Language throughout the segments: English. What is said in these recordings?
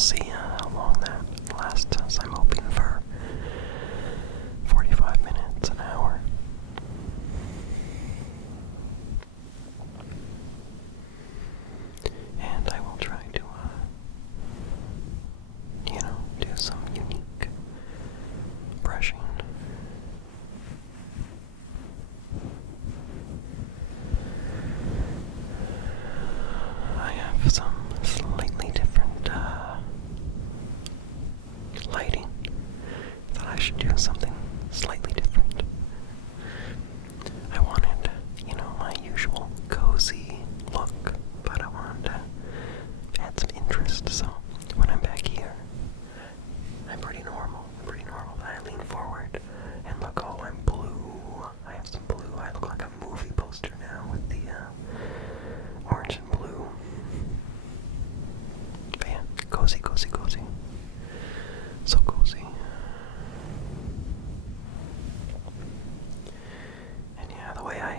see how long that lasts. I'm hoping for 45 minutes, an hour. And I will try to, do some unique brushing. I have some slightly different lighting. Thought I should do something slightly different. I wanted, my usual cozy look, but I wanted to add some interest, so when I'm back here, I'm pretty normal. I lean forward and look, oh, I'm blue. I have some blue. I look like a movie poster now with the orange and blue. But yeah, cozy. So cozy. And yeah, the way I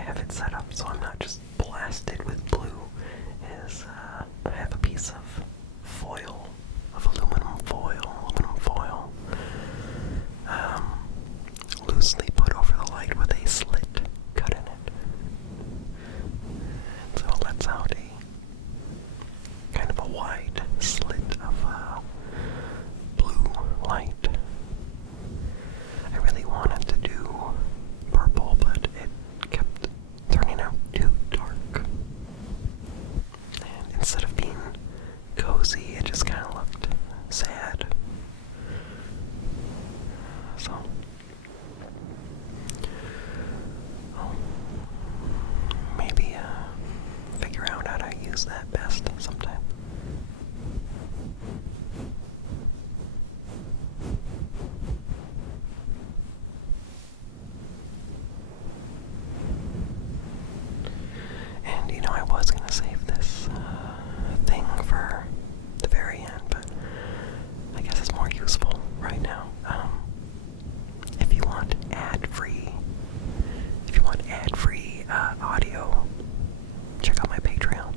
have it set up so I'm not just blasted with blue is I have a piece of foil, aluminum foil, loosely put over the light with a slit cut in it. And so it lets out a kind of a wide slit of blue light. I really wanted to do purple, but it kept turning out too dark. And instead of being cozy, it just kind of looked sad. So, maybe figure out how to use that best sometime. And I was gonna save this thing for the very end, but I guess it's more useful right now. If you want ad-free audio, check out my Patreon.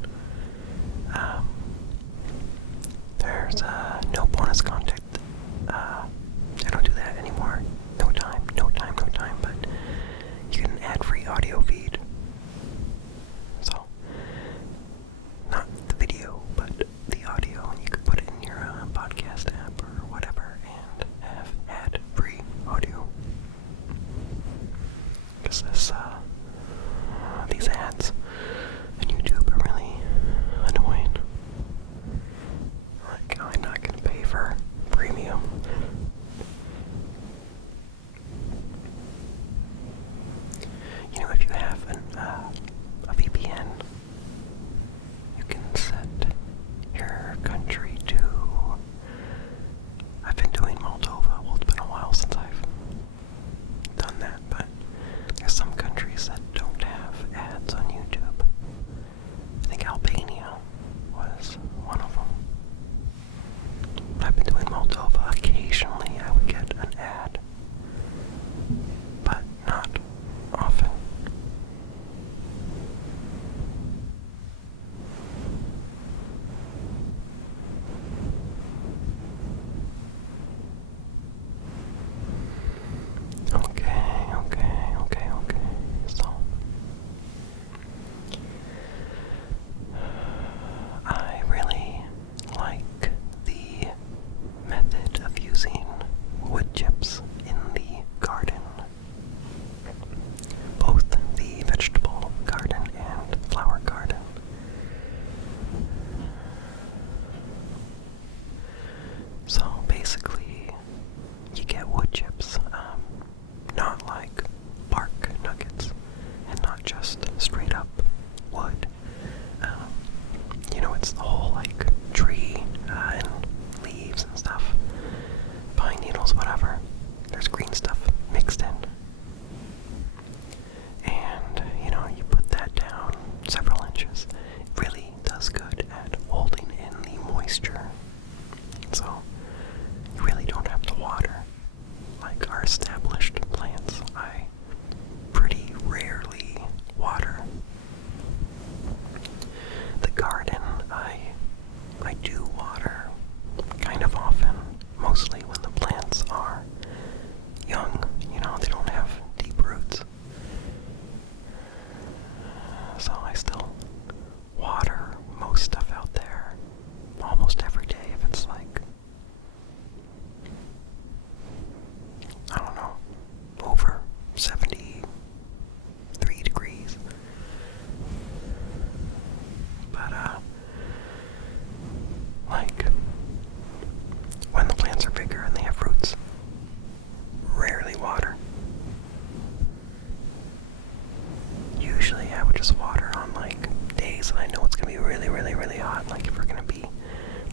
like if we're gonna be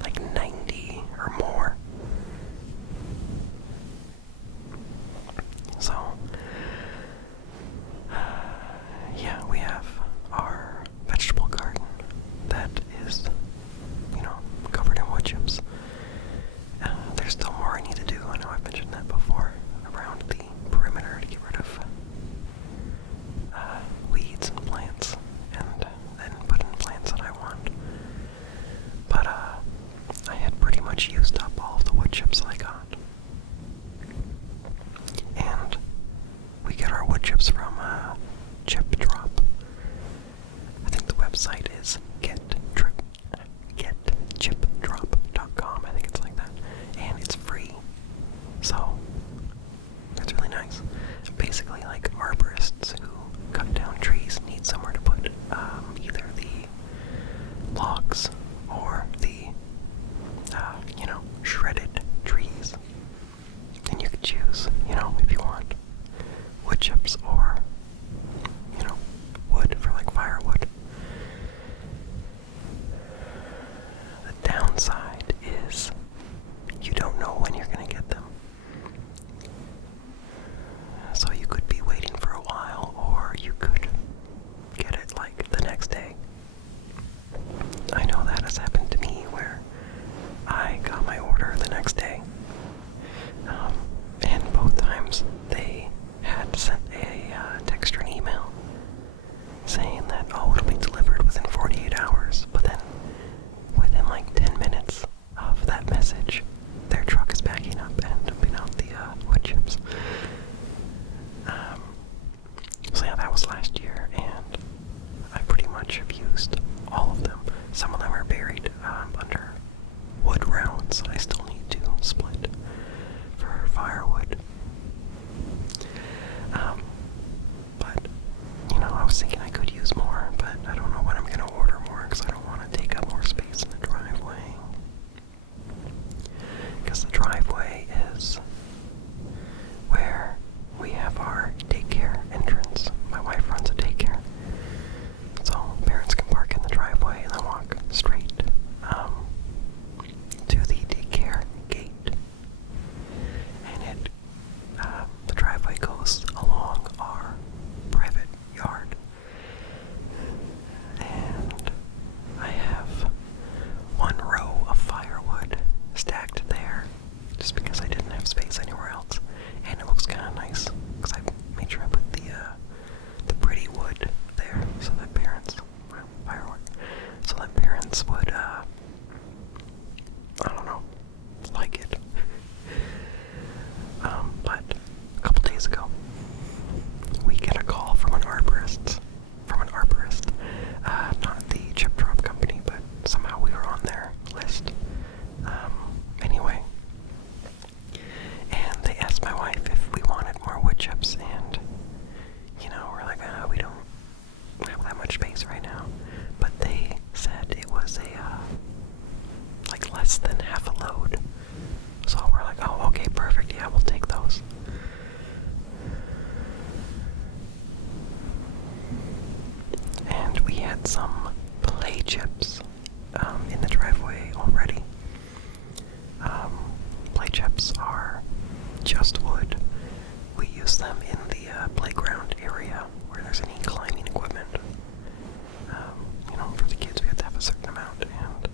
like 90 or more. So, yeah, we have our vegetable garden that is, covered in wood chips. There's still more I need to do. I know I've mentioned that before, around the perimeter to get rid of weeds and plants, and then put in plants that I want. But I had pretty much used up all of the wood chips I got. And we get our wood chips from Chip Drop. I think the website is getchipdrop.com. I think it's like that. And it's free. So that's really nice. Basically, like arborists who cut down trees need somewhere to put either the logs or the shredded trees. And you could choose, if you want wood chips or, wood for like firewood. The downside is you don't know when you're going to get them. So you could be waiting for a while, or you could get it like the next day. I know that has happened to me where I got my order the next day. And both times they had sent a text or an email saying that, oh, it'll be delivered within 48 hours. But then within like 10 minutes of that message, their truck is backing up and dumping out the wood chips. So yeah, that was last year, and I pretty much have used all of them. Some of them are buried under wood rounds I still need to split for firewood. But, I was thinking I could use more, but I don't know when I'm going to order more because I don't want to take up more space in the driveway. Because the driveway is where we have our daycare entrance. My wife runs a daycare. So parents can park in the driveway and then walk straight to the daycare gate. And the driveway goes along our private yard. And I have one row of firewood stacked there just because I didn't have space anywhere else. And it looks kind of nice because I made sure I put the pretty wood there so that parents would I don't know, like it. But a couple days ago we get a call from an arborist, not the Chip Drop company, but somehow we were on their list. Anyway, and they asked my wife if we wanted more wood chips, and we're like, we don't have that much space right now. But they said it was like less than half a load. So we're like, oh, okay, perfect, yeah, we'll take those. And we had some play chips in the driveway already. Play chips are just wood. We use them in the playground area where there's any climbing equipment. For the kids we have to have a certain amount, and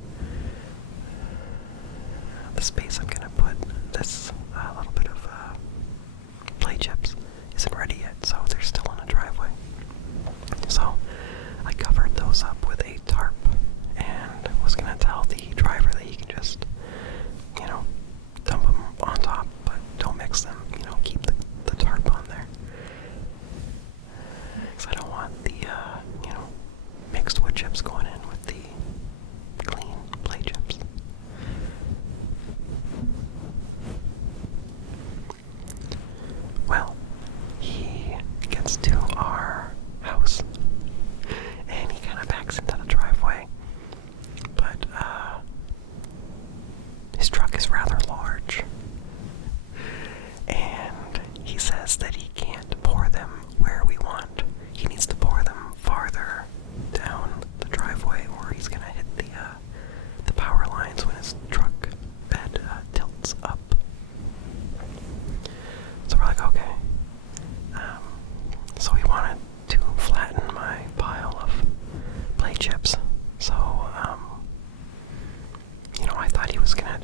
the space I'm gonna put this little bit of play chips isn't ready yet, so they're still in the driveway. So I covered those up with a tarp and was gonna tell the driver that he can just, dump them on top, but don't mix them, keep the tarp on there. Because I don't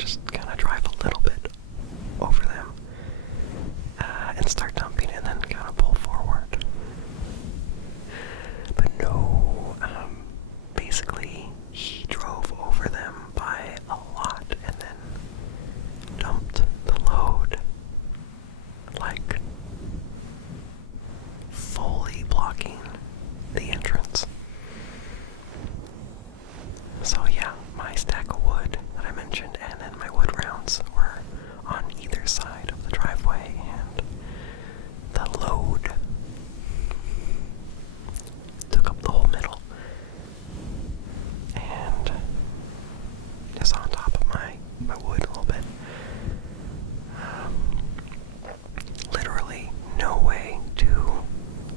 just kind of drive a little bit over them and start dumping and then kind of pull forward. But no, basically he drove over them by a lot and then dumped the load, like fully blocking the entrance. So yeah, my stack of wood that I mentioned and then my wood rounds were on either side of the driveway, and the load took up the whole middle and is on top of my wood a little bit. Literally no way to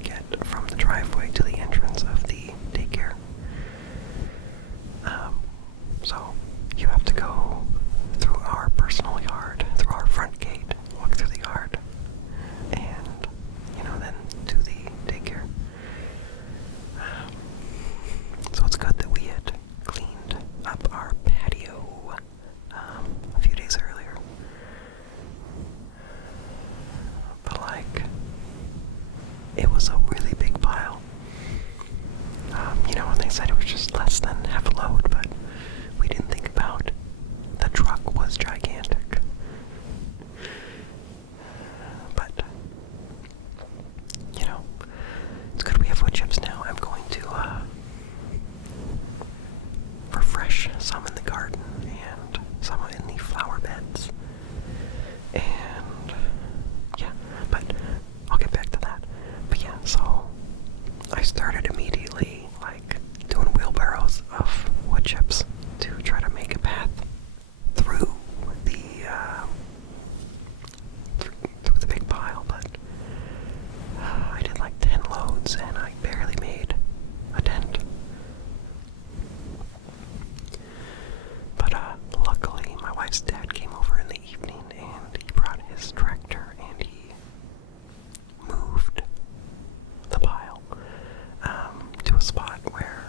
get from the driveway to the entrance of the daycare. So you have to go through our personal yard, through our front gate, walk through the yard, and, then do the daycare. So it's good that we had cleaned up our patio a few days earlier. But it was a really big pile. And they said it was just less than half a load, but we didn't think about the truck was gigantic. But, it's good we have wood chips now. I'm going to refresh some in the garden and some in the flower beds. And, yeah, but I'll get back to that. But yeah, so I started immediately, doing wheelbarrows of wood chips to try to make a path through the big pile, but I did 10 loads and I barely made a dent. But luckily my wife's dad came over in the evening and he brought his tractor and he moved the pile to a spot where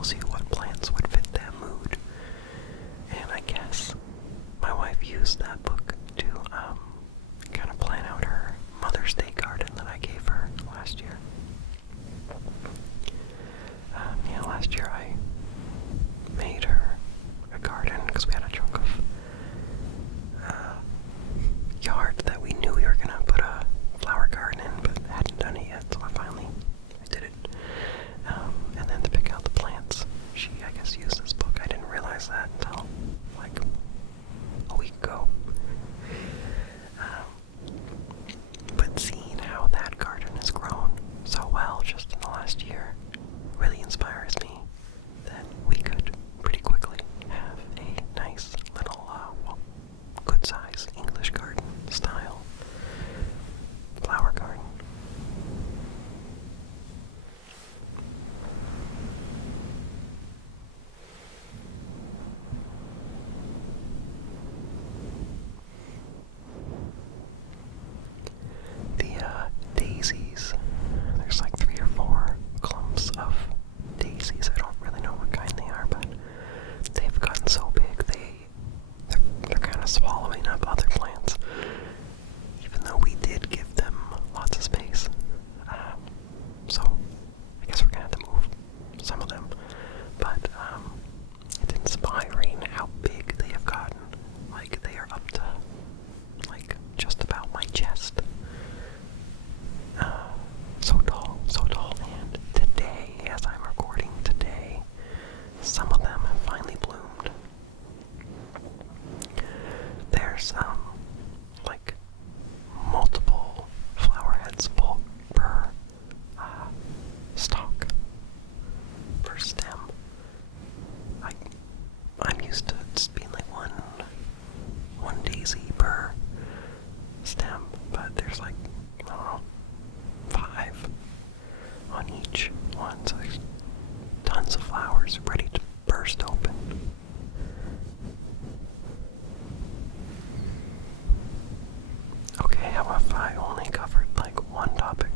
tells you what plants would fit that mood. And I guess my wife used that book to kind of plan out her Mother's Day garden that I gave her last year. Last year I made her a garden because we had a chunk of yard that we knew we were gonna put a flower garden in, but hadn't done it yet, so I did it. And then to pick out the plants, she, I guess, used this book. I didn't realize that until like a week ago. But seeing how that garden has grown so well just in the last year really inspires me that we could pretty quickly have a nice little, good size English garden style flower garden. The daisies, there's like 3 or 4 clumps of daisies. I don't really know what kind they are, but they've gotten so big they're kind of swallowing up other plants, even though we did give them lots of space. So I guess we're gonna have to move some of them, but it's inspiring how big they have gotten. Like, they are up to like just about my chest. So tall, and today, as I'm recording today, some of them have finally bloomed. There's like multiple flower heads per stalk, per stem. I'm used to just being like one daisy per stem, but there's like, I don't know, 5 on each one, so there's tons of flowers ready to burst open. Okay, how if I only covered like one topic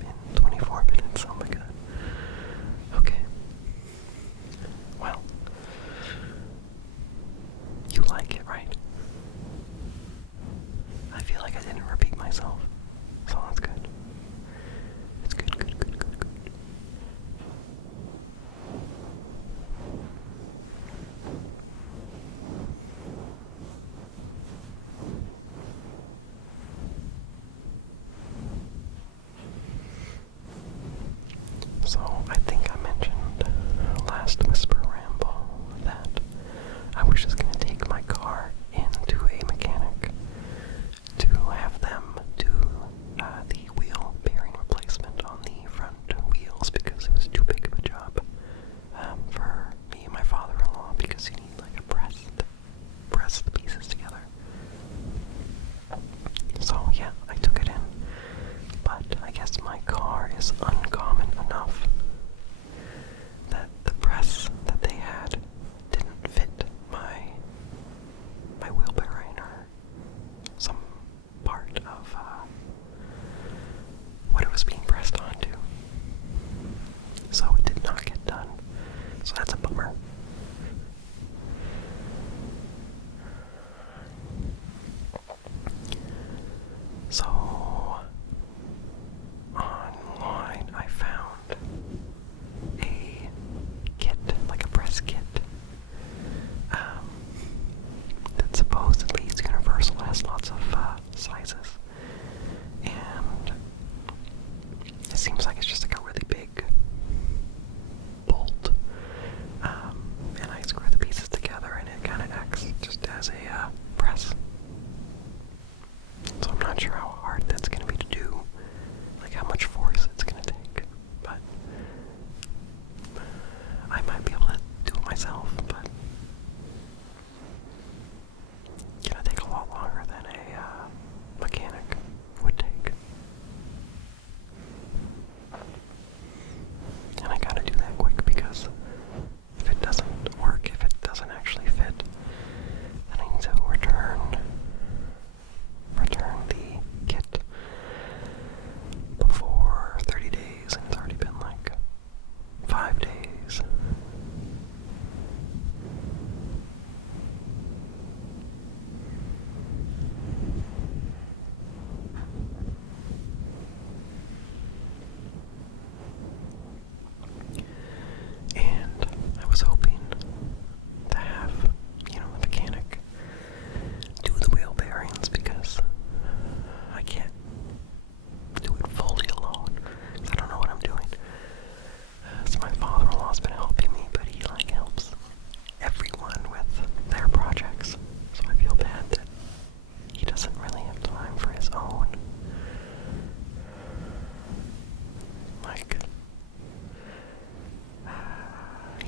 in 24 minutes? Oh my god. Okay. Well, you like it, right? I feel like I didn't repeat myself, so that's good. It's good. So, I think I mentioned last Whisper Ramble that I was just going to take my car into a mechanic to have them do the wheel bearing replacement on the front wheels, because it was too big of a job for me and my father-in-law, because you need like a press the pieces together. So yeah, I took it in, but I guess my car is uncommon enough that the press that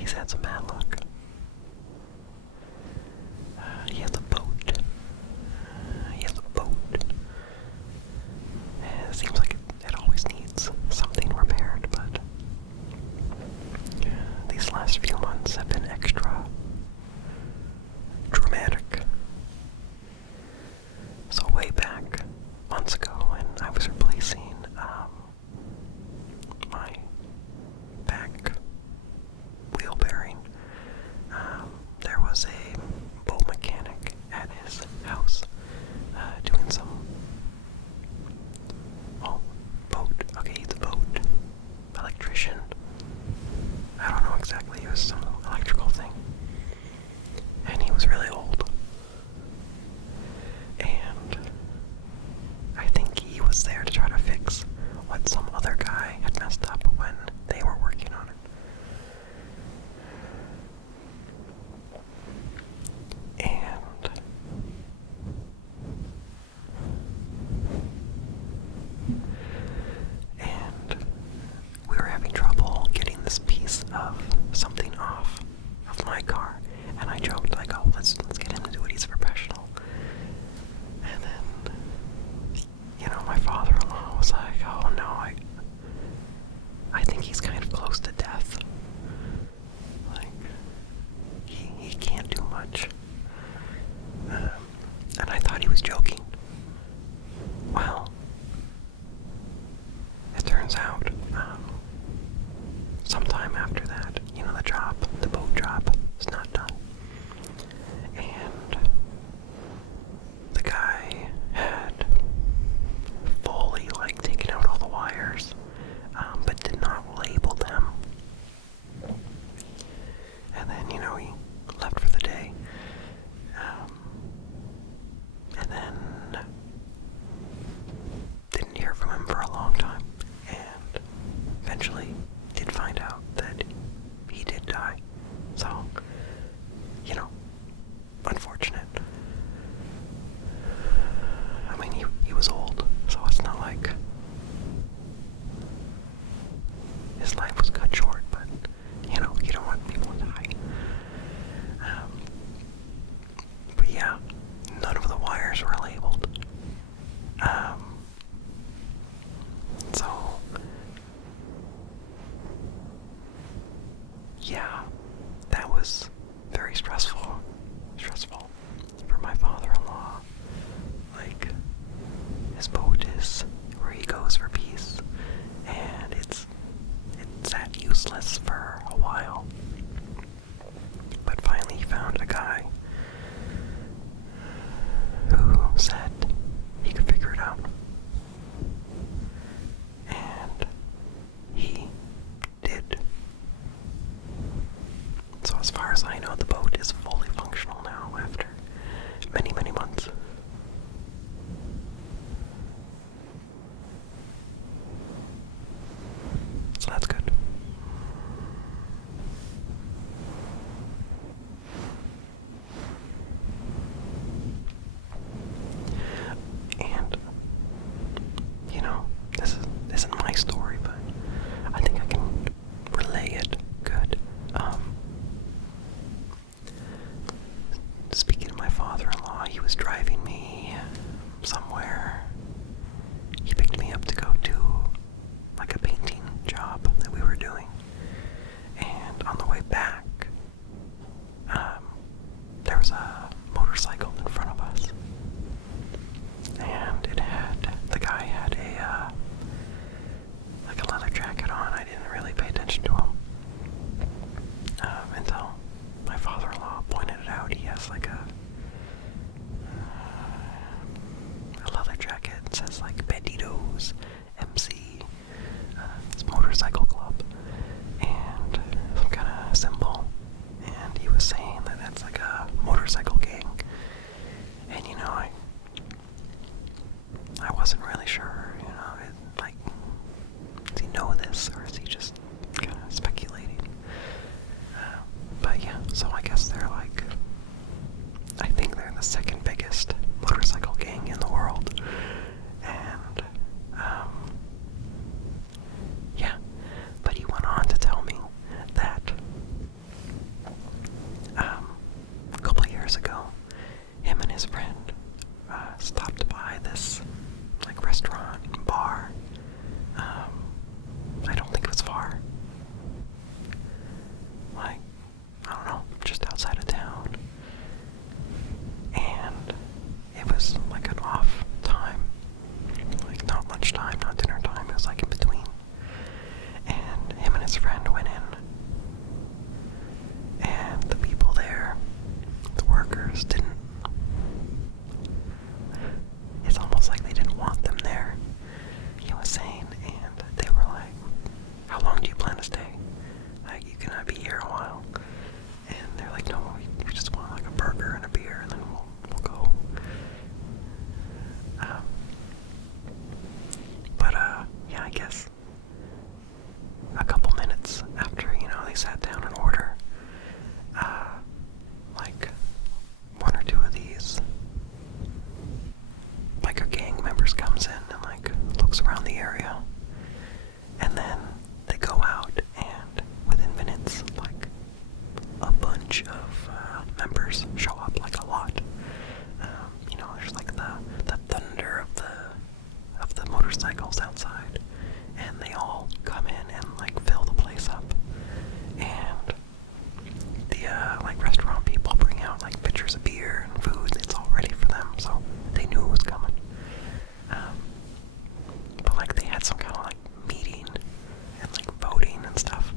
He's had some bad luck. He has a boat. It seems like it always needs something repaired, but these last few months have been extra dramatic. So way back, months ago, when I was replacing my back wheel bearing, there was a boat mechanic at his house doing some he's a boat electrician. I don't know exactly, it was some electrical thing. And he was really old. And I think he was there to try to fix what some other guy had messed up when they were working on it. And we were having trouble getting this piece of something off of my car, and I joked like, "Oh, let's get him to do it. He's a professional." And then, my father-in-law was like, "Oh no, I think he's kind of close to death. Like, he can't do much." And I thought he was joking. Well, it turns out, sometime after that, the boat job is not done. And the guy had fully, taken out all the wires, but did not label them. And then, he left for the day. And then didn't hear from him for a long time, and eventually did find out that he did die. So, unfortunate. I mean, he was old, so it's not like his life was cut short, but, you don't want people to die. But yeah, none of the wires were labeled. So, yeah, that was very stressful for my father-in-law. His boat is where he goes for peace, and it's sat useless for a while. But finally he found a guy who said he could figure it out. And he did. So as far as I know, the boat is fully functional now after many, many months. So that's good. And, this isn't my story, but I think I can relay it good. Speaking of my father-in-law, he was driving me somewhere. He picked me up to go to a painting job that we were doing. And on the way back, there was a motorcycle in front of us. And the guy had a leather jacket on. I didn't really pay attention to him. Until my father-in-law pointed it out. He has a leather jacket. It says Banditos MC. It's motorcycle club. And some kind of symbol. And he was saying that that's a motorcycle gang. And I wasn't really sure, does he know this, or is he just kind of speculating? But yeah, so I guess they're I think they're the second biggest motorcycle gang in the world. And, yeah, but he went on to tell me that be here a while. And they're like, no, we just want like a burger and a beer, and then we'll go. Yeah, I guess a couple minutes after, they sat down and order, like one or two of these biker gang members comes in and like looks around the area, and then they go out, and within minutes, like a bunch of members show up, like a lot. There's like the thunder of the motorcycles outside, and they all come in and like fill the place up. And the like restaurant people bring out like pitchers of beer and food. It's all ready for them, so they knew it was coming. But like they had some kind of like meeting and like voting and stuff.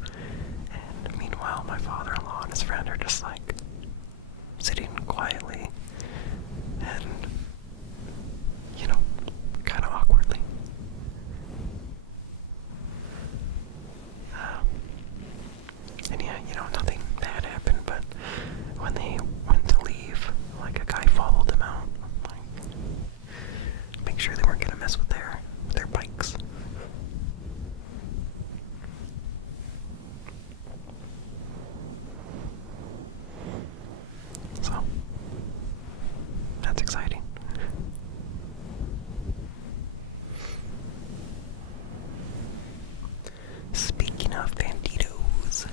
And meanwhile, my father-in-law and his friend are just like sitting quietly and, kind of awkwardly. And yeah, nothing bad happened, but when they went to leave, like a guy followed them out, like, make sure they weren't gonna mess with their bikes. So, that's exciting. Speaking of banditos,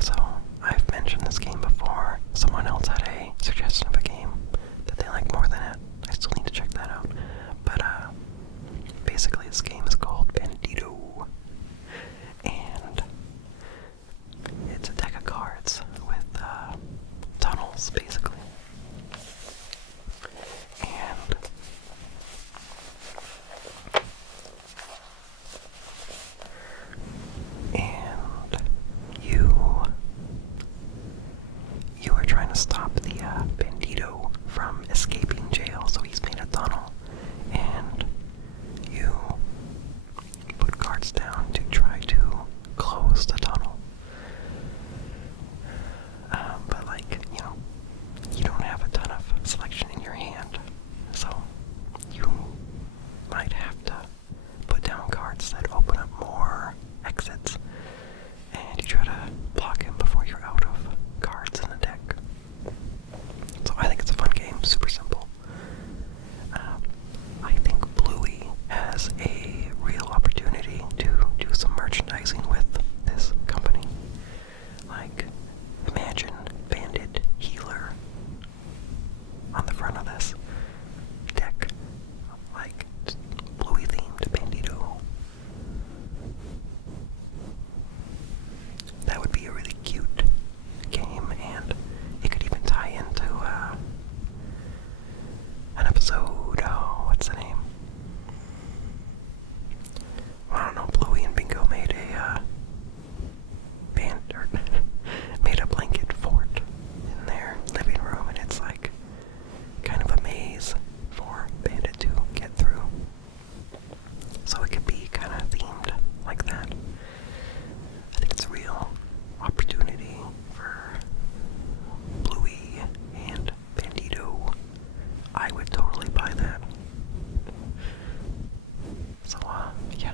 so I've mentioned this game before. Someone else had a suggestion of a game that they like more than it. I still need to check that out. But basically this game is called Bandito, and it's a deck of cards with tunnels, basically. And you are trying to stop the bandito from escaping jail, so he's made a tunnel, and you put cards down to try to close the tunnel. But like, you don't have a ton of selection in your hand, so you might have to put down cards that open up more exits, and you try to block him before you're out of cards in the deck. So I think it's a fun game, super simple. I think Bluey has a real opportunity to do some merchandising with this company. Like, imagine Bandit Healer on the front of this deck, like Bluey themed Bandito. That would be a really cute game, and it could even tie into an episode. Oh, what's the name? Well, I don't know. Bluey and Bingo made a made a blanket fort in their living room, and it's like kind of a maze for Bandit to get through. So it could be kind of themed like that. I think it's a real opportunity for Bluey and Bandito. I would totally buy that. So, yeah.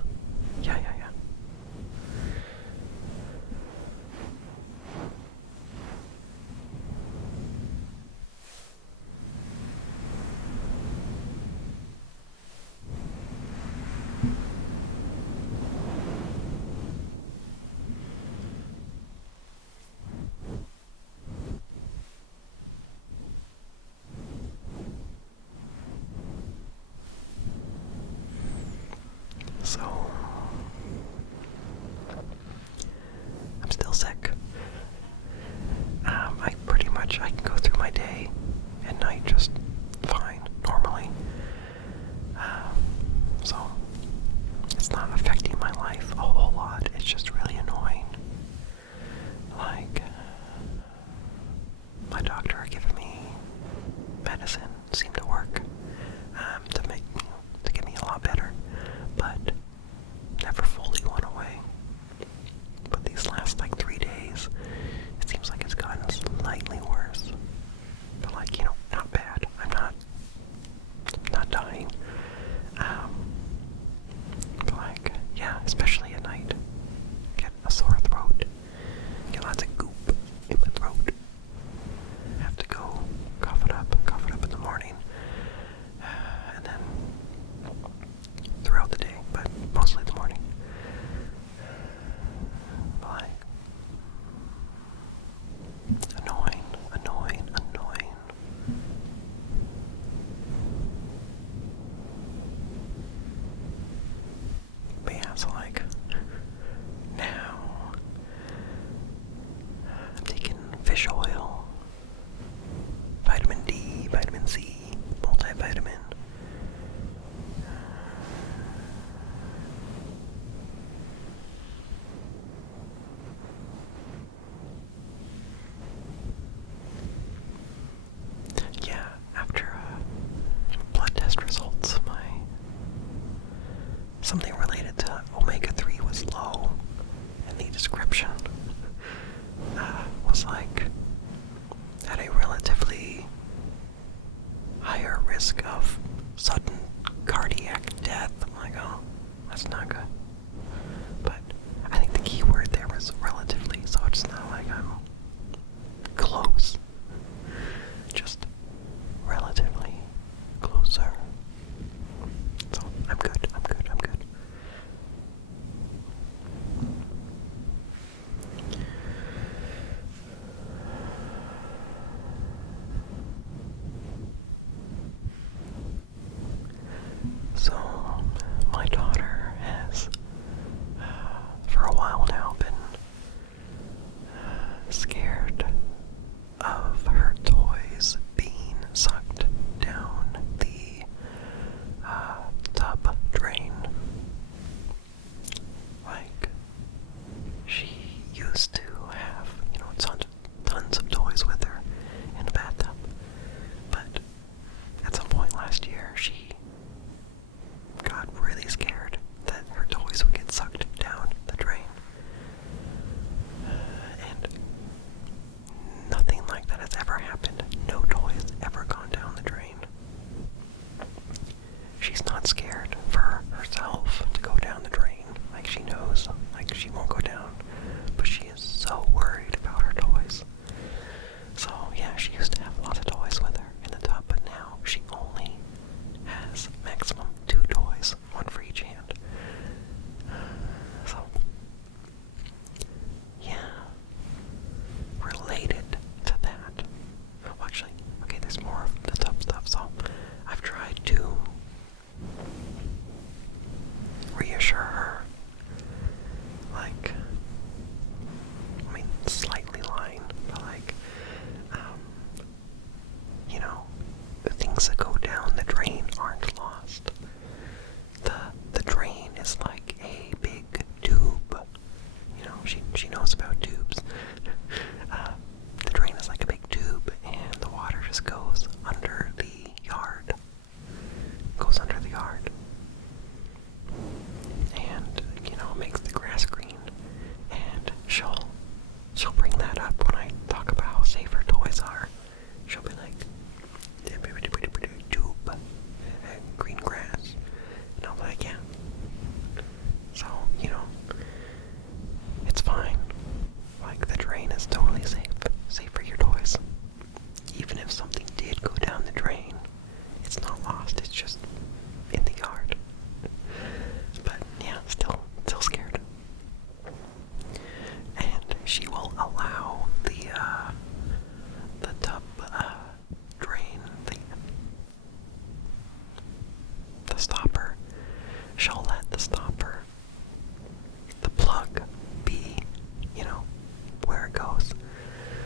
So, I'm still sick. I can go through my day and night just fine, normally. So, it's not affecting my life a whole lot. It's just really annoying. Like, my doctor giving me medicine seemed to work to get me a lot better, but yeah, so like, now I'm taking fish oil, vitamin D, vitamin C, multivitamin. Yeah, after blood test results, something related to omega-3 was low, and the description was like at a relatively higher risk of sudden cardiac death. I'm like, oh, that's not good. But I think the key word there was relatively, so it's not like I'm close. Just relatively closer. So I'm good. So, my daughter has, for a while now, been scared of her toys being sucked down the tub drain. Like, she used to have, tons of toys with her in the bathtub. But at some point last year, she got really scared that her toys would get sucked down the drain. And nothing like that has ever happened. No toy has ever gone down the drain. She's not scared for herself to go down the drain. Like, she knows, like, she won't go down. But she is so worried about her toys. So, yeah, she used to have lots of toys with her in the tub, but now she only has maximum 2 toys, one for each hand. So, yeah, related to that. Well, actually, okay, there's more of the tub stuff. So, I've tried to reassure her, like, I mean, slightly lying, but like, the things that go down the drain aren't lost. The drain is like a big tube. She knows about tubes. The drain is like a big tube, and the water just goes under the yard. And, makes the grass green. And she'll bring that up when I talk about how safe her toys are. She'll be like, tube, green grass. And I'm like, yeah. So, it's fine. Like, the drain is totally safe. Safe for your toys. Even if something did go down the drain, it's not lost. It's just in the yard. But, yeah, still scared. And she will allow the tub drain, the stopper. She'll let the stopper, the plug, be, where it goes.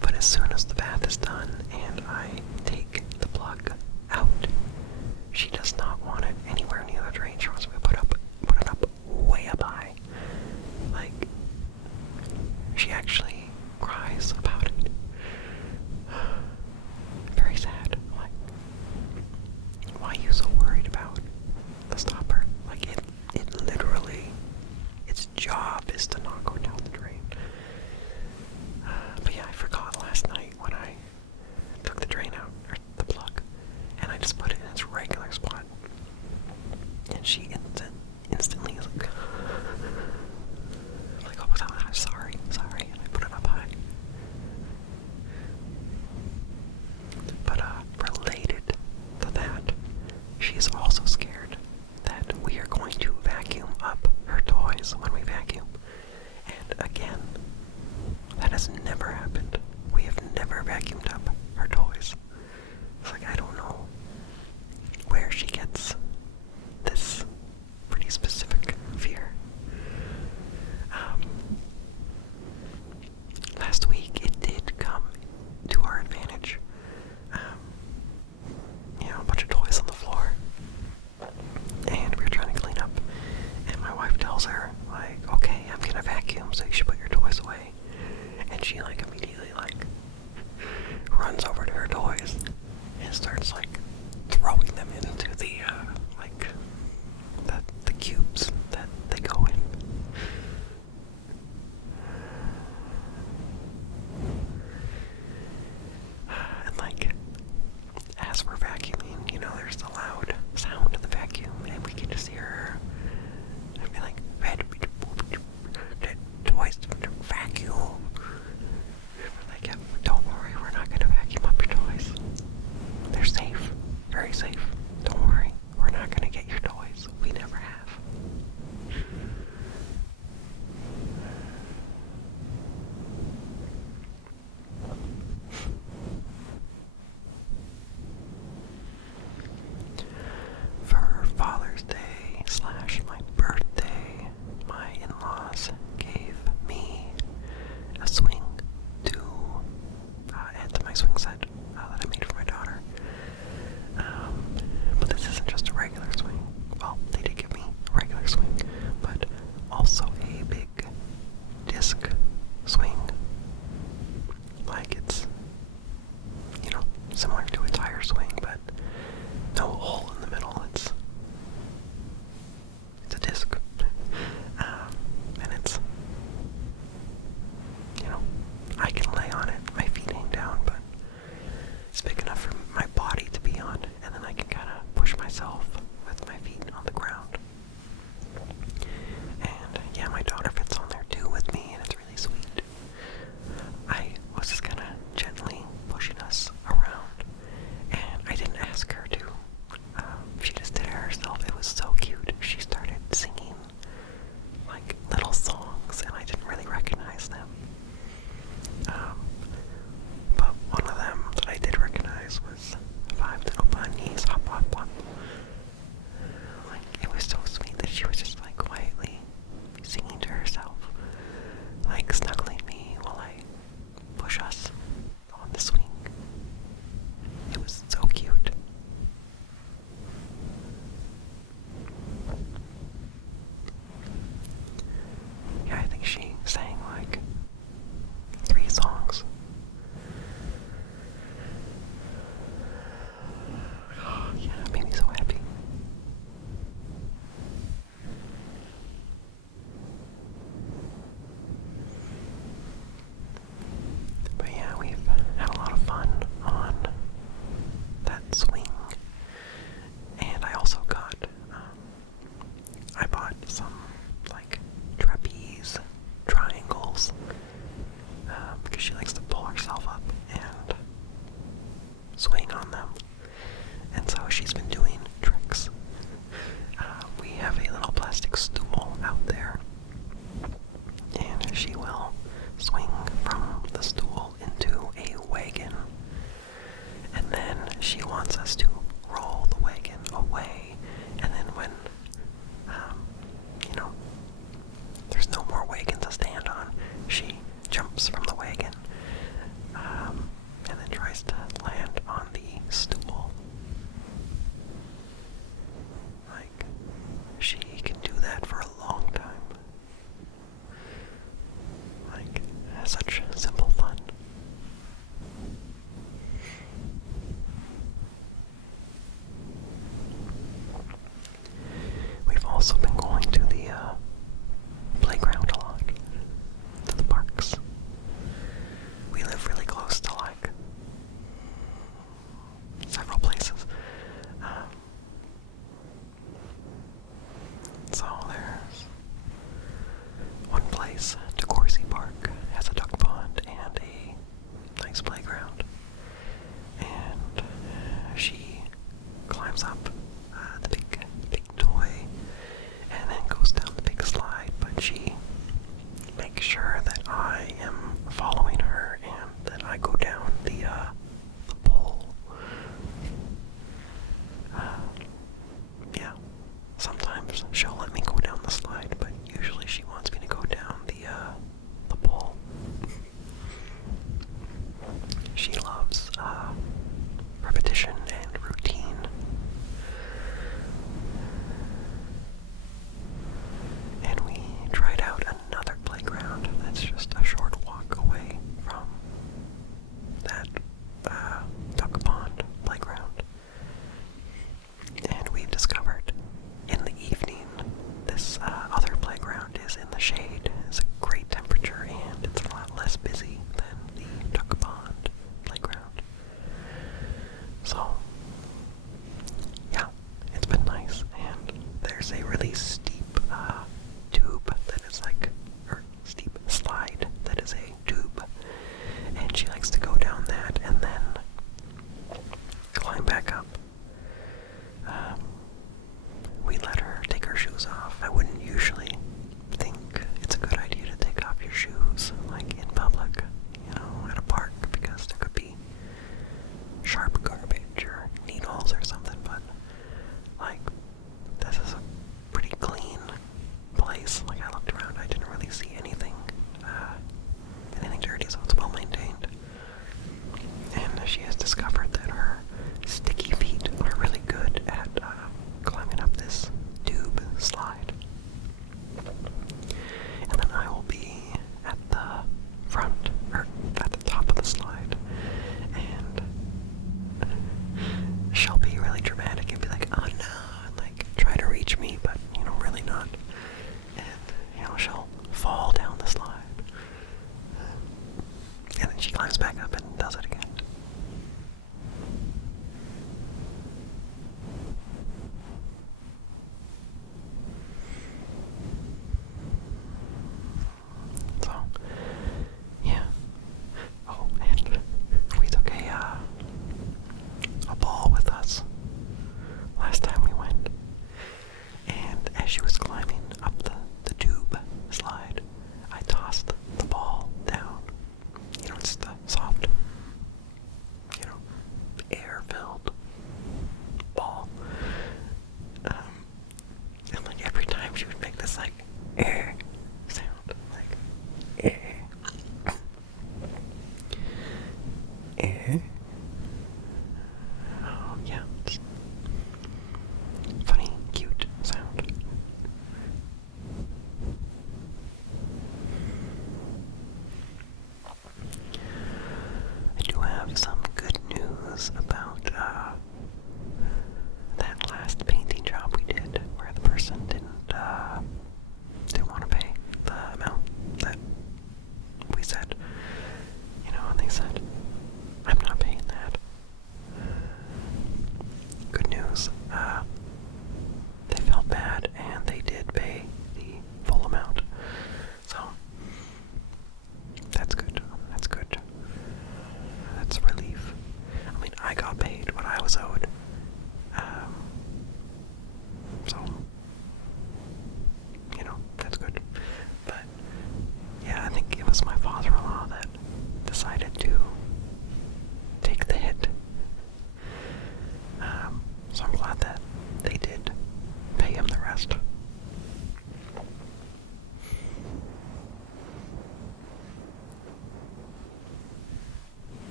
But as soon as the bath is done and I take the plug out, she does not want it anywhere near the drain. She wants me to put it up way up high. Like, she actually cries about it. Very sad. Like, why are you so worried about the stopper? Like, it literally, its job is to not go down the drain. But yeah, I forgot last night when I took the drain out, or the plug, and I just put it in its regular spot. And she instantly is like, oh, I'm sorry, and I put it up high. But, related to that, she's also scared that we are going to vacuum up her toys when we vacuum. And again, that has never happened. We have never vacuumed up her toys. It's like, I don't know where she gets this pretty specific fear. like, okay, I'm gonna vacuum, so you should put your toys away. And she like immediately like runs over to her toys and starts like throwing them into the like the cubes that they go in. And like, as we're vacuuming, you know, there's the loud sound of the vacuum, and we can just hear her. I'd be like, toys vacuum. We're like, yeah, don't worry, we're not gonna vacuum up your toys. They're safe, very safe. Don't worry, we're not.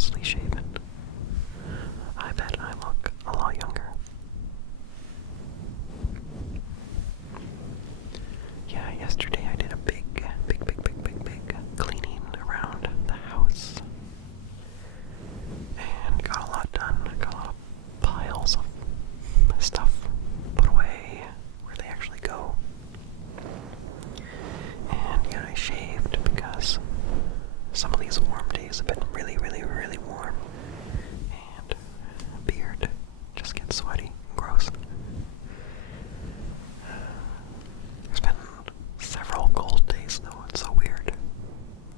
mostly shaven. I bet I look a lot younger. Yeah, yesterday I did a big cleaning around the house. And got a lot done. Got a lot of piles of stuff put away where they actually go. And yeah, I shaved because some of these warm days have been really warm. And beard just gets sweaty and gross. There's been several cold days though, it's so weird.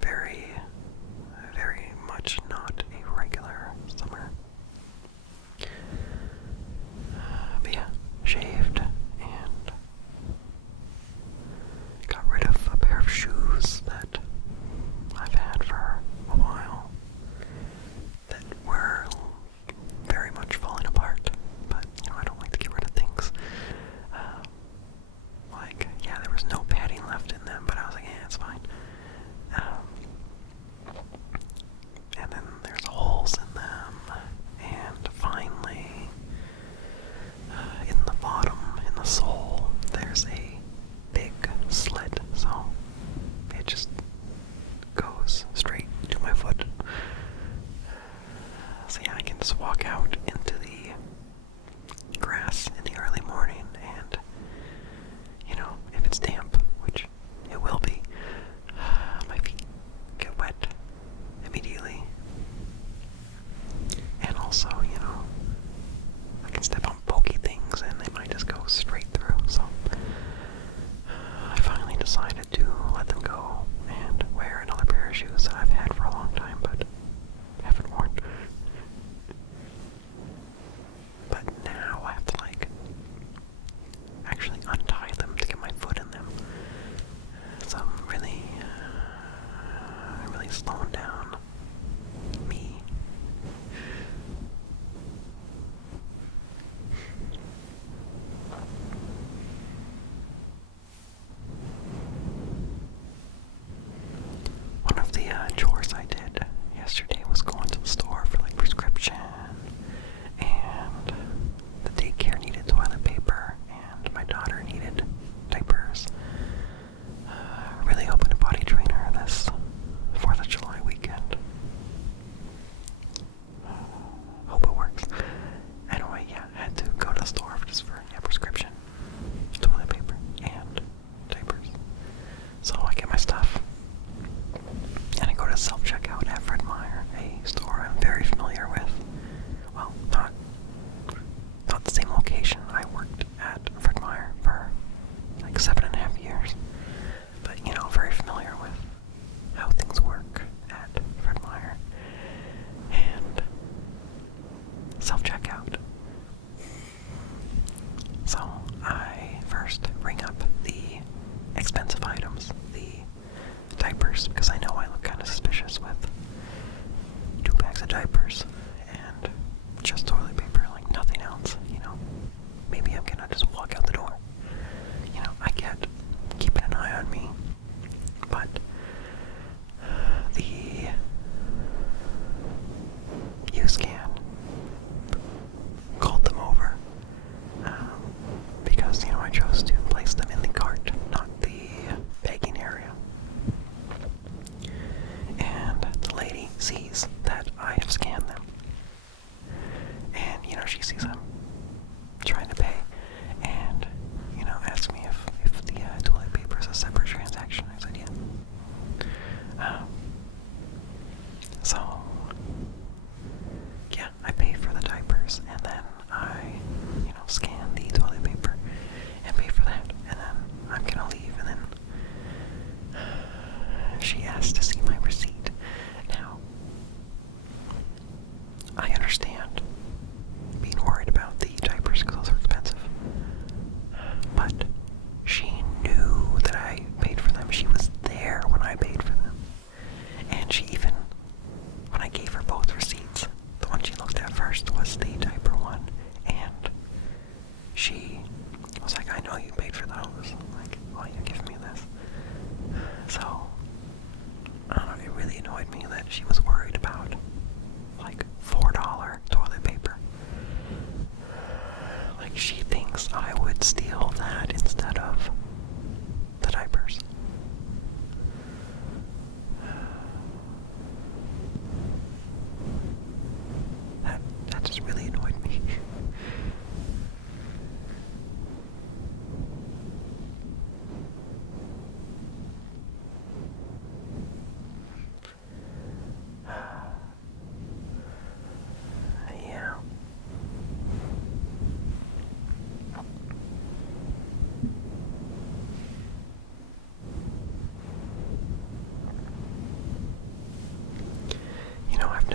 Very much not a regular summer. But yeah, shaved and got rid of a pair of shoes that I've had for a while that were very much falling apart. But, I don't like to get rid of things. Yeah, there was no padding left in them, but I was like, it's fine. And then there's holes in them, and finally, in the bottom, in the sole, there's a big slit, so it just goes straight to my foot. So yeah, I can just walk out into the grass in the early morning, and if it's damp, which it will be, my feet get wet immediately. And also, I can step on pokey things and they might just go straight through. So I finally decided to let them go and wear another pair of shoes that I've had for a long time but haven't worn. But now I have to actually untie them to get my foot in them. So I'm really slowing down me. One of the chores I did yesterday was going to the store for prescription, and the daycare needed toilet paper, and my daughter needed diapers. Really hoping to potty train her this 4th of July weekend. Hope it works. Anyway, yeah, I had to go to the store just for prescription, toilet paper, and diapers. So I get my stuff, and I go to self-checkout at Fred Meyer, a store I'm very familiar with. Well, not the same location. I worked at Fred Meyer for 7.5 years. But, very familiar with how things work at Fred Meyer. And self-checkout. So I first ring up the expensive items, the diapers, because I know I look kind of suspicious with 2 bags of diapers and just toilet paper, nothing else, Maybe I'm gonna just walk out the door. I get keeping an eye on me, but the U-Scan called them over because, I chose to place them in the cart, not the bagging area. And the lady sees that I have scanned them. And, she sees I'm trying to pay.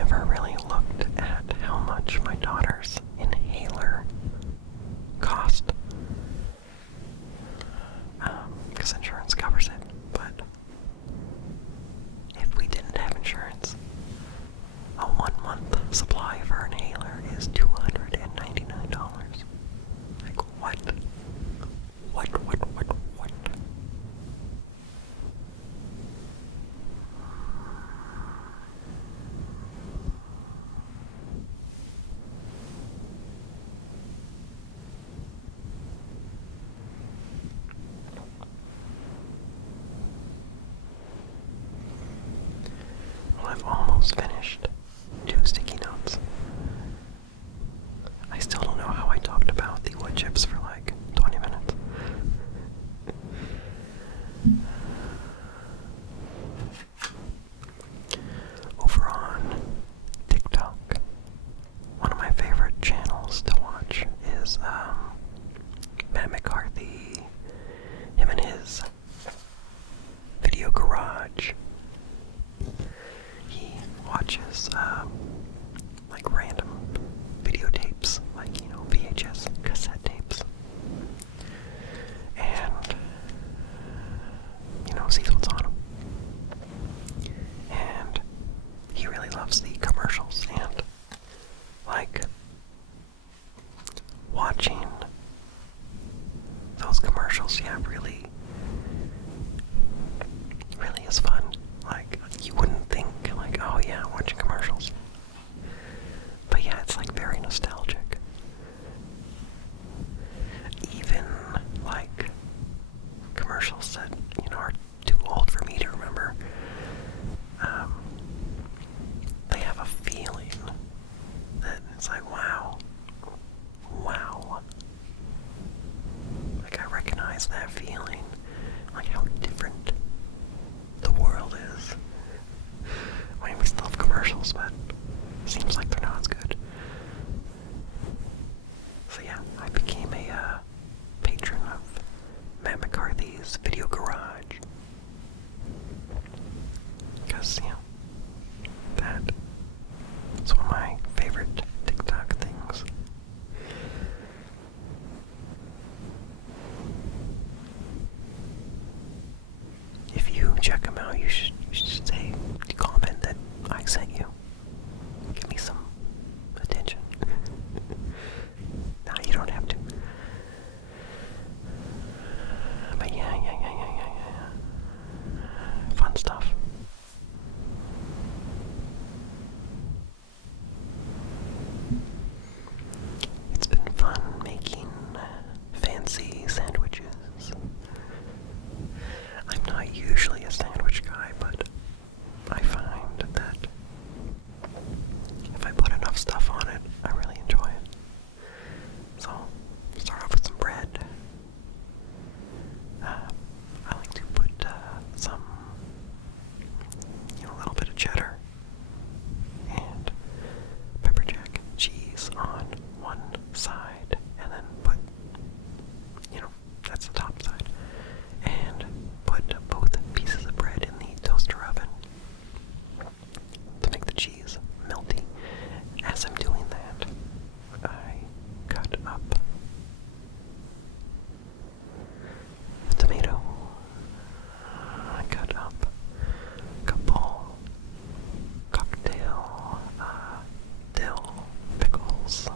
never really looked at how much my daughter's inhaler cost. Because insurance covers it, but if we didn't have insurance, a 1-month supply of her inhaler is $299. Like, what? What? Well, I've almost finished 2 sticky notes. I still don't know how I talked about the wood chips for like 20 minutes. Over on TikTok, one of my favorite channels to watch is Matt McCarthy, him and his video garage. He watches like random videotapes, like, VHS cassette tapes, and sees what's on them. And he really loves the commercials, and like watching those commercials, really is fun. Like, you wouldn't think, like, oh yeah, I'm watching commercials. But yeah, it's like very nostalgic. Even like commercials that, are too old for me to remember. They have a feeling that it's like, wow. Like, I recognize that feeling. Like, how different the world is. I mean, we still have commercials, but it seems like they're not as good. So yeah, I became a patron of Matt McCarthy's Video Garage. Because, that's one of my favorite TikTok things. If you check them out, you should say, comment that I sent you. Give me some attention. No, you don't have to. But yeah. Fun stuff. It's been fun making fancy sandwiches. I'm not usually a sandwich guy, but I find that if I put enough stuff on it, I really enjoy it. So, start off with some bread. I like to put some, a little bit of cheddar and pepper jack cheese on one side, and then put, that's the top side, and put both pieces of bread in the toaster oven to make the cheese melty. As I'm doing that, I cut up the tomato. I cut up a couple cocktail dill pickles.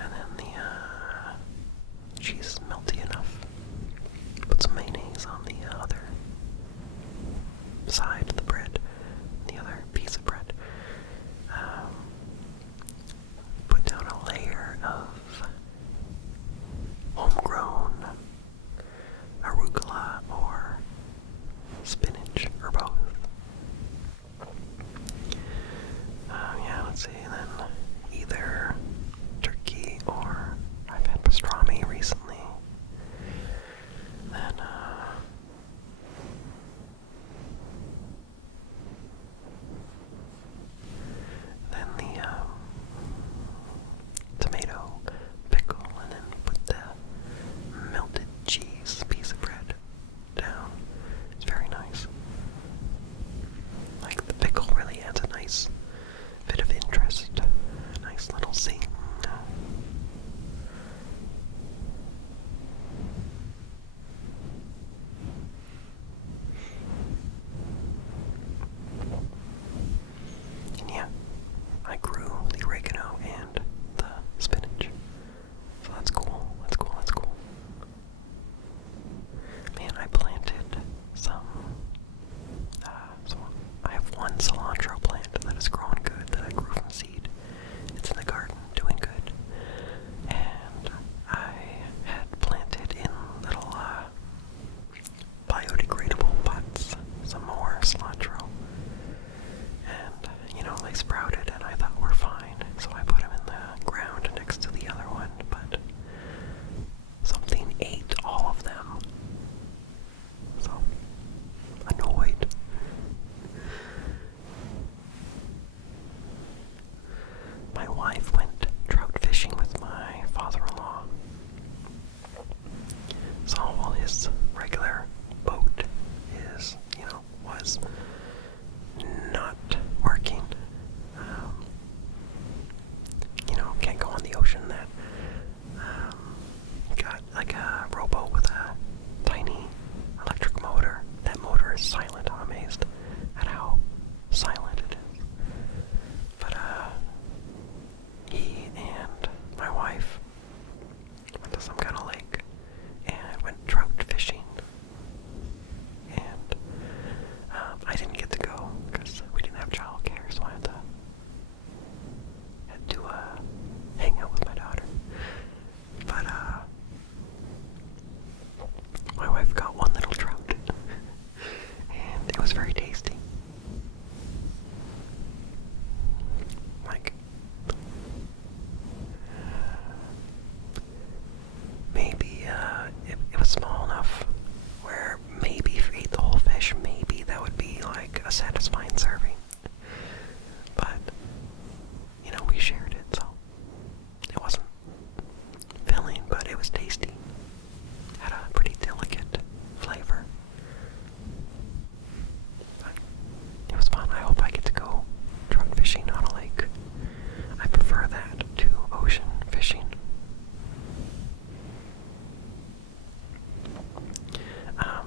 And then the cheese is melty enough. Put some mayonnaise on the other side of the bread, the other piece of bread. Put down a layer of homegrown arugula or spinach, or both. Let's see, then either turkey or I've had pastrami recently. Then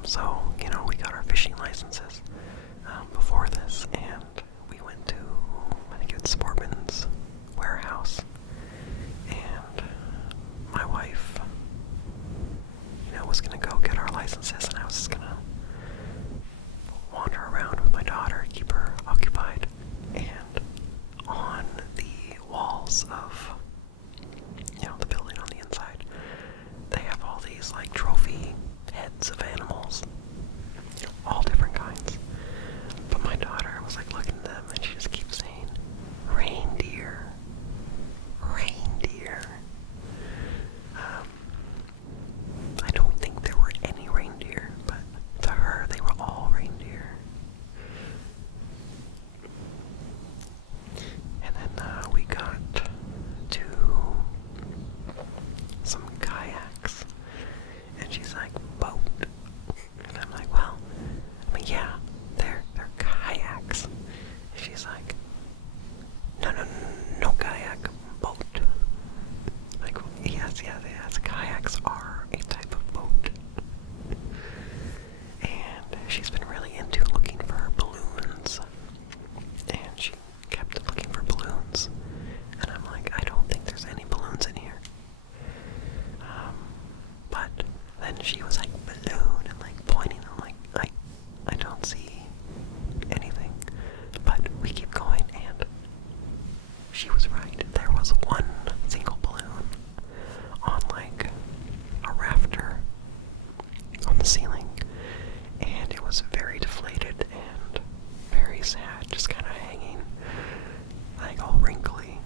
So, we got our fishing licenses before this, and we went to, I think it was Sportman's warehouse, and my wife, was gonna go get our licenses, and I was just gonna wander around with my daughter, keep her occupied, and on the walls of, the building on the inside, they have all these, like, trophy heads of animals, all different kinds. But my daughter was, like, looking at them, and she just keeps saying, reindeer, reindeer. I don't think there were any reindeer, but to her, they were all reindeer. And then we got to some kayaks, and she's like, boat. And I'm like, well, yeah, they're kayaks. And she's like, no kayak, boat. Like, yes, kayaks are a type of boat. And she's been really into looking for balloons. And she kept looking for balloons. And I'm like, I don't think there's any balloons in here. But then she was like, balloon, and like pointing. I'm like, I don't see anything. But we keep going, and she was right. There was one single balloon on like a rafter on the ceiling, and it was very deflated and very sad, just kind of hanging, like all wrinkly.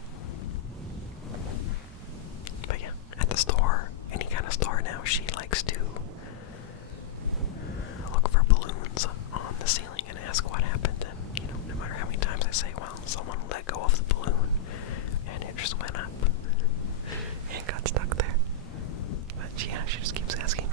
But yeah, at the store, any kind of store now, she likes to look for balloons on the ceiling and ask what happened. And no matter how many times I say, well, someone let go of the balloon and it just went up and got stuck there. But yeah, she just keeps asking,